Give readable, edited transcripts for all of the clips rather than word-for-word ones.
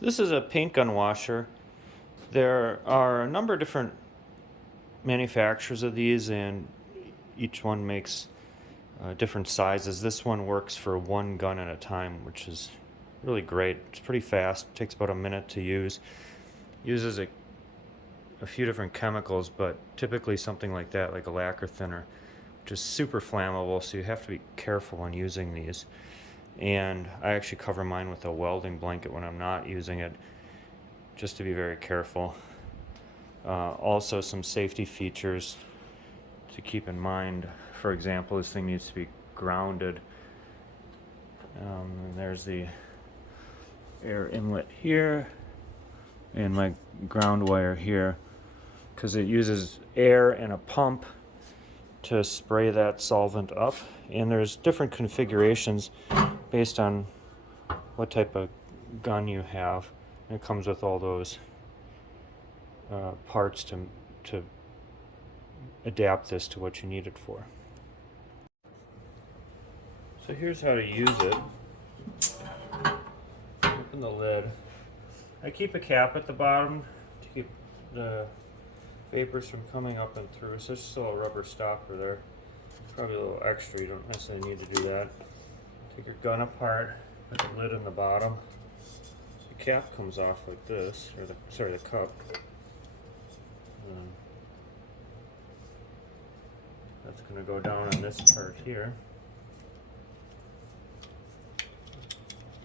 This is a paint gun washer. There are a number of different manufacturers of these, and each one makes different sizes. This one works for one gun at a time, which is really great. It's pretty fast. It takes about a minute to use. Uses a few different chemicals, but typically something like that, like a lacquer thinner, which is super flammable, so you have to be careful when using these. And I actually cover mine with a welding blanket when I'm not using it, just to be very careful. Also, some safety features to keep in mind. For example, this thing needs to be grounded. And there's the air inlet here and my ground wire here, because it uses air and a pump to spray that solvent up. And there's different configurations based on what type of gun you have. And it comes with all those parts to adapt this to what you need it for. So here's how to use it. Open the lid. I keep a cap at the bottom to keep the vapors from coming up and through. So there's still a rubber stopper there. Probably a little extra, you don't necessarily need to do that. Take your gun apart, put the lid in the bottom. The cap comes off like this, or the cup. That's going to go down on this part here.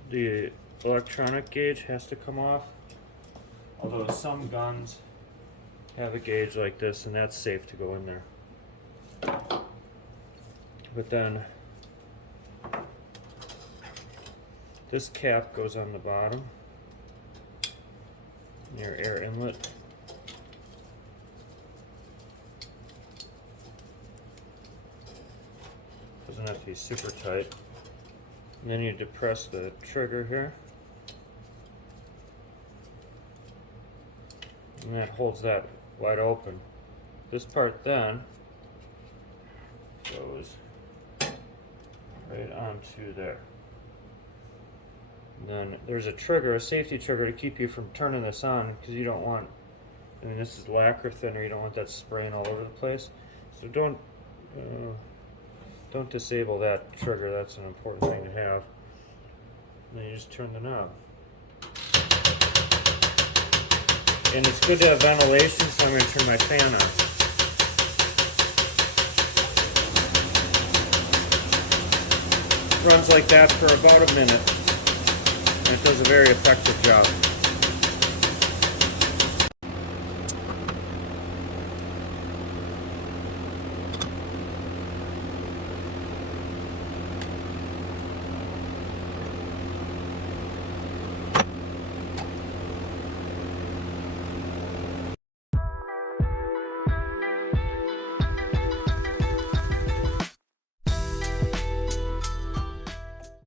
The electronic gauge has to come off, although some guns have a gauge like this, and that's safe to go in there. But then this cap goes on the bottom near air inlet. Doesn't have to be super tight. And then you depress the trigger here. And that holds that wide open. This part then goes right onto there. And then there's a trigger, a safety trigger, to keep you from turning this on, because you don't want, I mean, this is lacquer thinner, you don't want that spraying all over the place. So don't disable that trigger. That's an important thing to have. And then you just turn the knob. And it's good to have ventilation, so I'm going to turn my fan on. Runs like that for about a minute, and it does a very effective job.